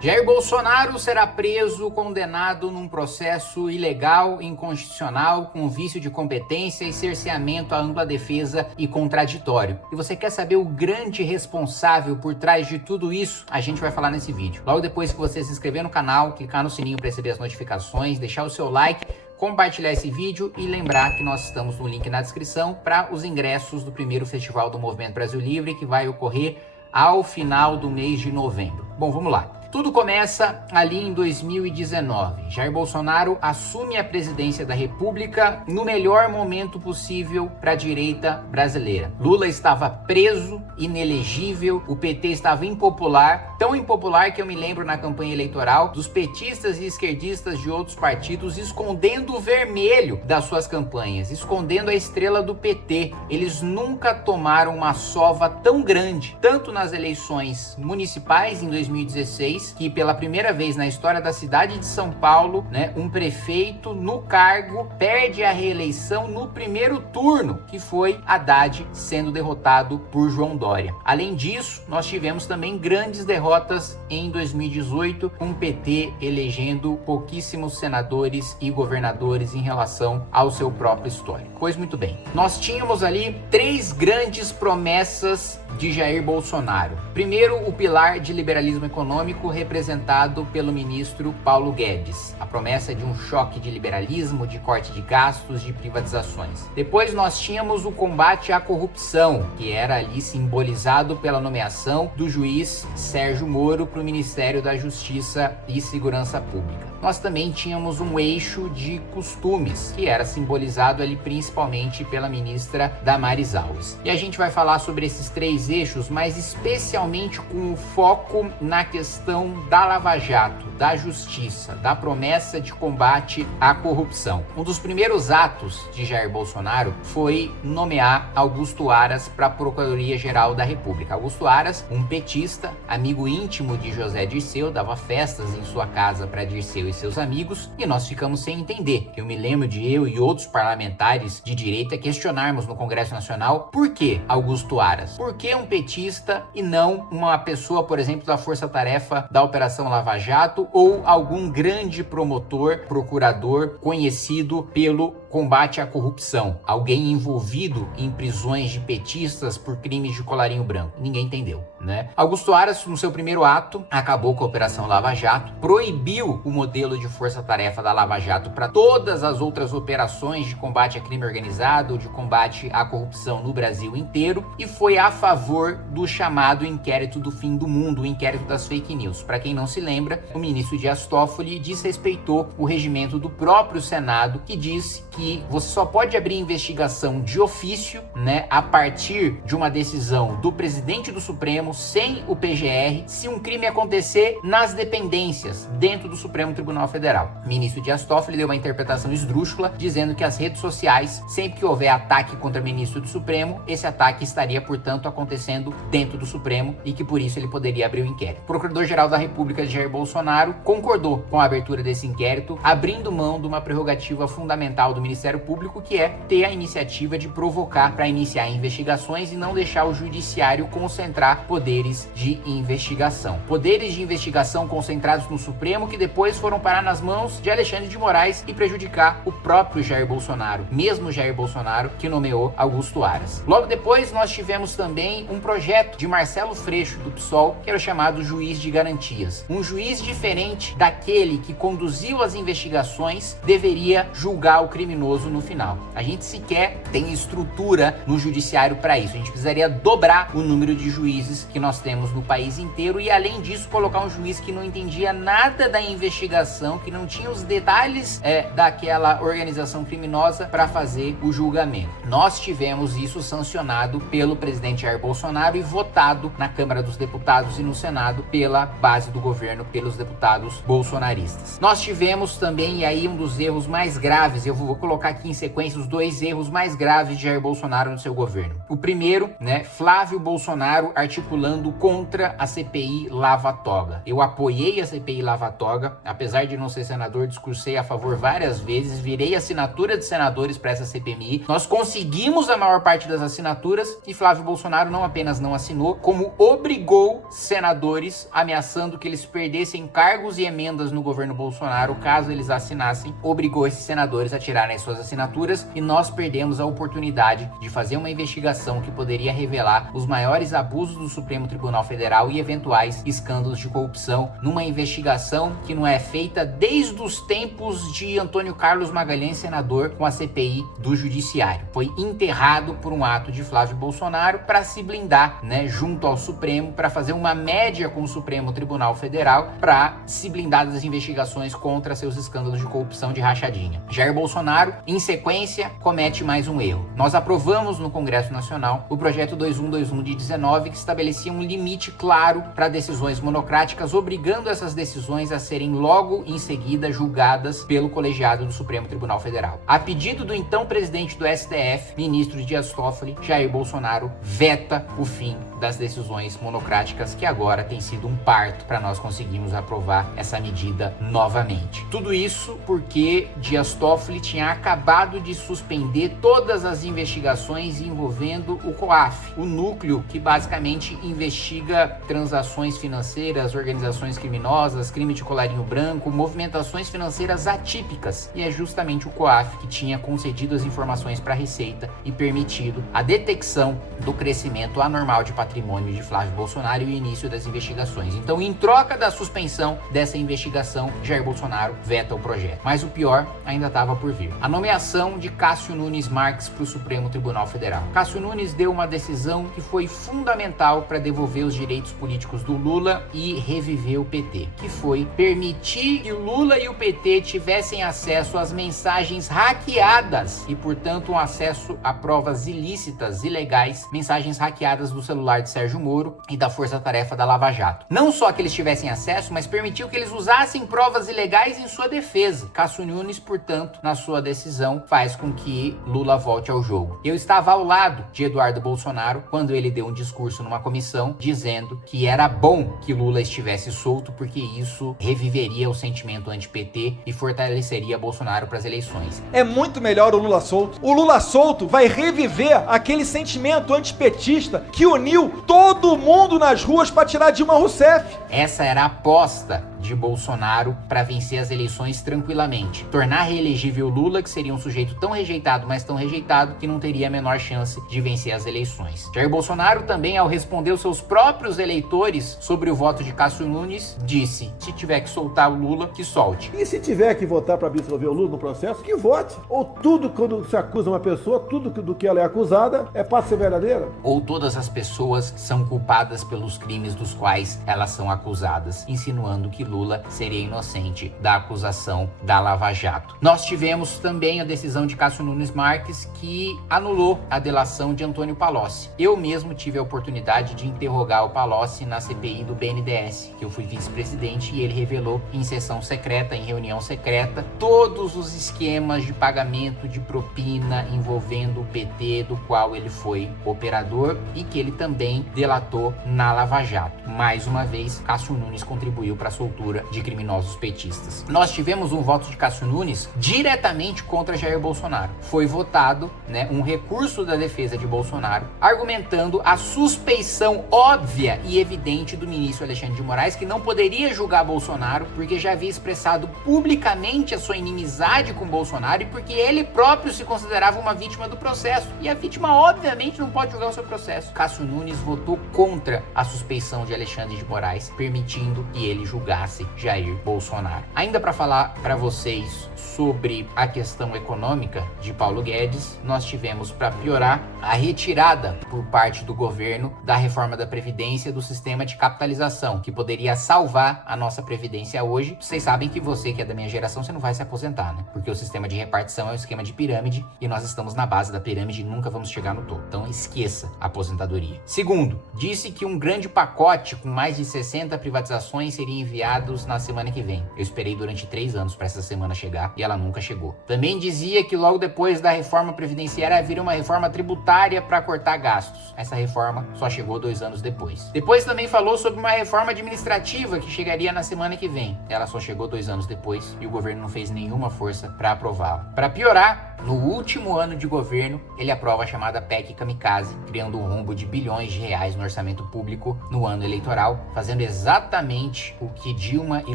Jair Bolsonaro será preso, condenado num processo ilegal, inconstitucional, com vício de competência e cerceamento à ampla defesa e contraditório. E você quer saber o grande responsável por trás de tudo isso? A gente vai falar nesse vídeo. Logo depois que você se inscrever no canal, clicar no sininho para receber as notificações, deixar o seu like, compartilhar esse vídeo e lembrar que nós estamos no link na descrição para os ingressos do primeiro Festival do Movimento Brasil Livre, que vai ocorrer ao final do mês de novembro. Bom, vamos lá. Tudo começa ali em 2019. Jair Bolsonaro assume a presidência da República no melhor momento possível para a direita brasileira. Lula estava preso, inelegível, o PT estava impopular, tão impopular que eu me lembro na campanha eleitoral dos petistas e esquerdistas de outros partidos escondendo o vermelho das suas campanhas, escondendo a estrela do PT. Eles nunca tomaram uma sova tão grande, tanto nas eleições municipais em 2016, que pela primeira vez na história da cidade de São Paulo, um prefeito no cargo perde a reeleição no primeiro turno, que foi Haddad sendo derrotado por João Dória. Além disso, nós tivemos também grandes derrotas em 2018, com o PT elegendo pouquíssimos senadores e governadores em relação ao seu próprio histórico. Pois muito bem, nós tínhamos ali três grandes promessas de Jair Bolsonaro. Primeiro, o pilar de liberalismo econômico representado pelo ministro Paulo Guedes. A promessa de um choque de liberalismo, de corte de gastos, de privatizações. Depois nós tínhamos o combate à corrupção, que era ali simbolizado pela nomeação do juiz Sérgio Moro para o Ministério da Justiça e Segurança Pública. Nós também tínhamos um eixo de costumes, que era simbolizado ali principalmente pela ministra Damares Alves. E a gente vai falar sobre esses três eixos, mas especialmente com o foco na questão da Lava Jato, da justiça, da promessa de combate à corrupção. Um dos primeiros atos de Jair Bolsonaro foi nomear Augusto Aras para a Procuradoria-Geral da República. Augusto Aras, um petista, amigo íntimo de José Dirceu, dava festas em sua casa para Dirceu e seus amigos, e nós ficamos sem entender. Eu me lembro de eu e outros parlamentares de direita questionarmos no Congresso Nacional por que Augusto Aras? Por que um petista e não uma pessoa, por exemplo, da força-tarefa da Operação Lava Jato ou algum grande promotor, procurador conhecido pelo combate à corrupção? Alguém envolvido em prisões de petistas por crimes de colarinho branco? Ninguém entendeu, né? Augusto Aras, no seu primeiro ato, acabou com a Operação Lava Jato, proibiu o modelo de força-tarefa da Lava Jato para todas as outras operações de combate a crime organizado, de combate à corrupção no Brasil inteiro, e foi a favor do chamado inquérito do fim do mundo, o inquérito das fake news. Para quem não se lembra, o ministro Dias Toffoli desrespeitou o regimento do próprio Senado, que disse que você só pode abrir investigação de ofício, a partir de uma decisão do presidente do Supremo, sem o PGR, se um crime acontecer nas dependências, dentro do Supremo Tribunal Federal. O ministro Dias Toffoli deu uma interpretação esdrúxula, dizendo que as redes sociais, sempre que houver ataque contra ministro do Supremo, esse ataque estaria, portanto, acontecendo dentro do Supremo e que por isso ele poderia abrir o inquérito. O Procurador-Geral da República, Jair Bolsonaro, concordou com a abertura desse inquérito, abrindo mão de uma prerrogativa fundamental do Ministério Público, que é ter a iniciativa de provocar para iniciar investigações e não deixar o judiciário concentrar poderes de investigação. Poderes de investigação concentrados no Supremo que depois foram parar nas mãos de Alexandre de Moraes e prejudicar o próprio Jair Bolsonaro, mesmo Jair Bolsonaro que nomeou Augusto Aras. Logo depois nós tivemos também um projeto de Marcelo Freixo do PSOL, que era o chamado juiz de garantias. Um juiz diferente daquele que conduziu as investigações deveria julgar o criminoso no final. A gente sequer tem estrutura no judiciário para isso. A gente precisaria dobrar o número de juízes que nós temos no país inteiro e, além disso, colocar um juiz que não entendia nada da investigação, que não tinha os detalhes daquela organização criminosa para fazer o julgamento. Nós tivemos isso sancionado pelo presidente Jair Bolsonaro e votado na Câmara dos Deputados e no Senado pela base do governo, pelos deputados bolsonaristas. Nós tivemos também, e aí um dos erros mais graves, eu vou colocar colocar aqui em sequência os 2 erros mais graves de Jair Bolsonaro no seu governo. O primeiro, Flávio Bolsonaro articulando contra a CPI Lava Toga. Eu apoiei a CPI Lava Toga, apesar de não ser senador, discursei a favor várias vezes, virei assinatura de senadores para essa CPMI. Nós conseguimos a maior parte das assinaturas e Flávio Bolsonaro não apenas não assinou, como obrigou senadores, ameaçando que eles perdessem cargos e emendas no governo Bolsonaro caso eles assinassem, obrigou esses senadores a tirarem as suas assinaturas e nós perdemos a oportunidade de fazer uma investigação que poderia revelar os maiores abusos do Supremo Tribunal Federal e eventuais escândalos de corrupção, numa investigação que não é feita desde os tempos de Antônio Carlos Magalhães, senador, com a CPI do Judiciário. Foi enterrado por um ato de Flávio Bolsonaro para se blindar, junto ao Supremo, para fazer uma média com o Supremo Tribunal Federal, para se blindar das investigações contra seus escândalos de corrupção de rachadinha. Jair Bolsonaro, em sequência, comete mais um erro. Nós aprovamos no Congresso Nacional o projeto 2121 de 19, que estabelecia um limite claro para decisões monocráticas, obrigando essas decisões a serem logo em seguida julgadas pelo colegiado do Supremo Tribunal Federal. A pedido do então presidente do STF, ministro Dias Toffoli, Jair Bolsonaro veta o fim das decisões monocráticas, que agora tem sido um parto para nós conseguirmos aprovar essa medida novamente. Tudo isso porque Dias Toffoli tinha acabado de suspender todas as investigações envolvendo o COAF, o núcleo que basicamente investiga transações financeiras, organizações criminosas, crime de colarinho branco, movimentações financeiras atípicas. E é justamente o COAF que tinha concedido as informações para a Receita e permitido a detecção do crescimento anormal de patrimônio de Flávio Bolsonaro e o início das investigações. Então, em troca da suspensão dessa investigação, Jair Bolsonaro veta o projeto. Mas o pior ainda estava por vir. A nomeação de Cássio Nunes Marques para o Supremo Tribunal Federal. Cássio Nunes deu uma decisão que foi fundamental para devolver os direitos políticos do Lula e reviver o PT, que foi permitir que o Lula e o PT tivessem acesso às mensagens hackeadas e, portanto, um acesso a provas ilícitas, ilegais, mensagens hackeadas do celular de Sérgio Moro e da força-tarefa da Lava Jato. Não só que eles tivessem acesso, mas permitiu que eles usassem provas ilegais em sua defesa. Cássio Nunes, portanto, na sua decisão, faz com que Lula volte ao jogo. Eu estava ao lado de Eduardo Bolsonaro quando ele deu um discurso numa comissão dizendo que era bom que Lula estivesse solto porque isso reviveria o sentimento anti-PT e fortaleceria Bolsonaro para as eleições. É muito melhor o Lula solto. O Lula solto vai reviver aquele sentimento antipetista que uniu todo mundo nas ruas para tirar Dilma Rousseff. Essa era a aposta de Bolsonaro para vencer as eleições tranquilamente. Tornar reelegível Lula, que seria um sujeito tão rejeitado, mas tão rejeitado, que não teria a menor chance de vencer as eleições. Jair Bolsonaro também, ao responder os seus próprios eleitores sobre o voto de Cássio Nunes, disse: se tiver que soltar o Lula, que solte. E se tiver que votar para absolver o Lula no processo, que vote. Ou tudo, quando se acusa uma pessoa, tudo do que ela é acusada é para ser verdadeira. Ou todas as pessoas são culpadas pelos crimes dos quais elas são acusadas, insinuando que Lula seria inocente da acusação da Lava Jato. Nós tivemos também a decisão de Cássio Nunes Marques, que anulou a delação de Antônio Palocci. Eu mesmo tive a oportunidade de interrogar o Palocci na CPI do BNDES, que eu fui vice-presidente, e ele revelou em sessão secreta, em reunião secreta, todos os esquemas de pagamento de propina envolvendo o PT, do qual ele foi operador e que ele também delatou na Lava Jato. Mais uma vez, Cássio Nunes contribuiu para a soltura de criminosos petistas. Nós tivemos um voto de Cássio Nunes diretamente contra Jair Bolsonaro. Foi votado, um recurso da defesa de Bolsonaro, argumentando a suspeição óbvia e evidente do ministro Alexandre de Moraes, que não poderia julgar Bolsonaro porque já havia expressado publicamente a sua inimizade com Bolsonaro e porque ele próprio se considerava uma vítima do processo. E a vítima, obviamente, não pode julgar o seu processo. Cássio Nunes votou contra a suspeição de Alexandre de Moraes, permitindo que ele julgasse Jair Bolsonaro. Ainda para falar para vocês sobre a questão econômica de Paulo Guedes, nós tivemos, para piorar, a retirada por parte do governo da reforma da Previdência do sistema de capitalização, que poderia salvar a nossa Previdência hoje. Vocês sabem que você, que é da minha geração, você não vai se aposentar, Porque o sistema de repartição é um esquema de pirâmide e nós estamos na base da pirâmide e nunca vamos chegar no topo. Então esqueça a aposentadoria. Segundo, disse que um grande pacote com mais de 60 privatizações seria enviado anunciados na semana que vem. Eu esperei durante 3 anos para essa semana chegar e ela nunca chegou. Também dizia que logo depois da reforma previdenciária haveria uma reforma tributária para cortar gastos. Essa reforma só chegou 2 anos depois. Depois também falou sobre uma reforma administrativa que chegaria na semana que vem. Ela só chegou 2 anos depois e o governo não fez nenhuma força para aprová-la. Para piorar, no último ano de governo, ele aprova a chamada PEC Kamikaze, criando um rombo de bilhões de reais no orçamento público no ano eleitoral, fazendo exatamente o que Dilma e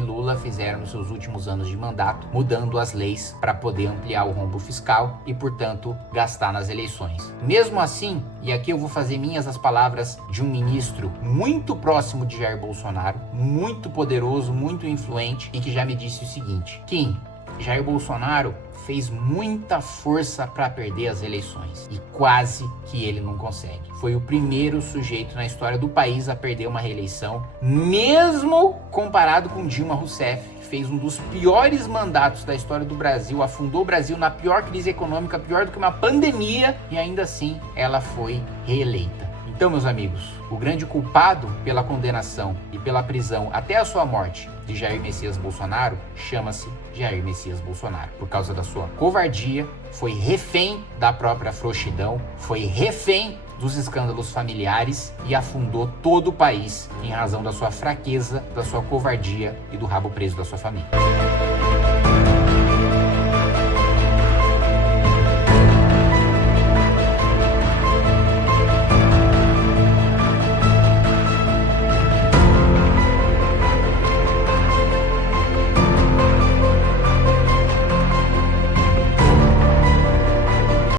Lula fizeram nos seus últimos anos de mandato, mudando as leis para poder ampliar o rombo fiscal e, portanto, gastar nas eleições. Mesmo assim, e aqui eu vou fazer minhas as palavras de um ministro muito próximo de Jair Bolsonaro, muito poderoso, muito influente, e que já me disse o seguinte: Kim, Jair Bolsonaro fez muita força para perder as eleições e quase que ele não consegue. Foi o primeiro sujeito na história do país a perder uma reeleição, mesmo comparado com Dilma Rousseff, que fez um dos piores mandatos da história do Brasil, afundou o Brasil na pior crise econômica, pior do que uma pandemia, e ainda assim ela foi reeleita. Então, meus amigos, o grande culpado pela condenação e pela prisão até a sua morte de Jair Messias Bolsonaro chama-se Jair Messias Bolsonaro. Por causa da sua covardia, foi refém da própria frouxidão, foi refém dos escândalos familiares e afundou todo o país em razão da sua fraqueza, da sua covardia e do rabo preso da sua família.